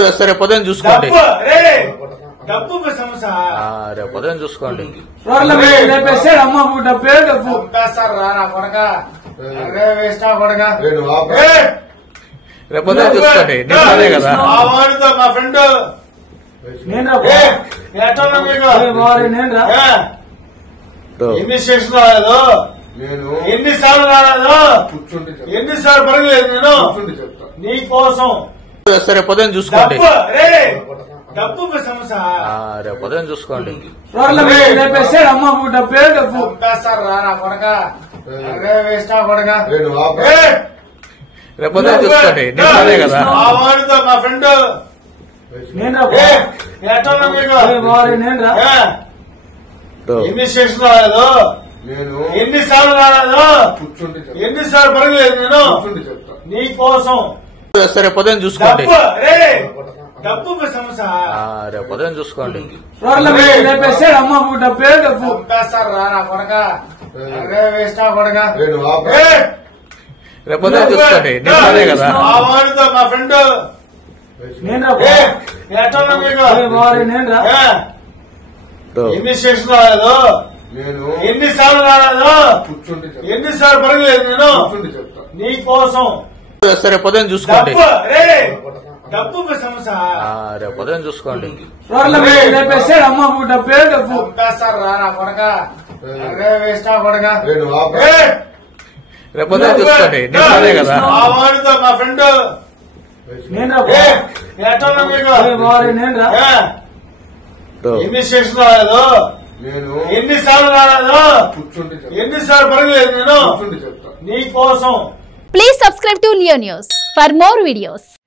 రేపు ఉదయం చూసుకోండి డబ్బు సమస్య రేపు ఉదయం చూసుకోండి రేపు ఉదయం చూసుకోండి నిన్ననే కదా మా ఫ్రెండ్ ఎన్ని స్టేషన్ రాలేదు ఎన్నిసార్లు రాలేదు ఎన్నిసార్లు పడగలేదు నేను నీ కోసం రేపు ఉదయం చూసుకోండి డబ్బు సమస్య రేపు ఉదయం చూసుకోండి రేపు ఉదయం చూసుకోండి నిన్ననే కదా మా ఫ్రెండ్ ఎన్ని స్టేషన్ రాలేదు ఎన్నిసార్లు రాలేదు ఎన్నిసార్లు పడగలేదు నేను నీ కోసం రేపు ఉదయం చూసుకోండి డబ్బు సమస్య రేపు ఉదయం చూసుకోండి రేపు ఉదయం చూసుకోండి నిన్ననే కదా మా ఫ్రెండ్ ఎన్ని స్టేషన్ రాలేదు ఎన్నిసార్లు రాలేదు ఎన్నిసార్లు పడగలేదు నేను నీ కోసం రేపు ఉదయం చూసుకోండి డబ్బు సమస్య రేపు ఉదయం చూసుకోండి రేపు ఉదయం చూసుకోండి నిన్ననే కదా మా ఫ్రెండ్ ఎన్ని స్టేషన్ రాలేదు ఎన్నిసార్లు రాలేదు ఎన్నిసార్లు పడగలేదు నేను నీ కోసం Please subscribe to Leo News for more videos.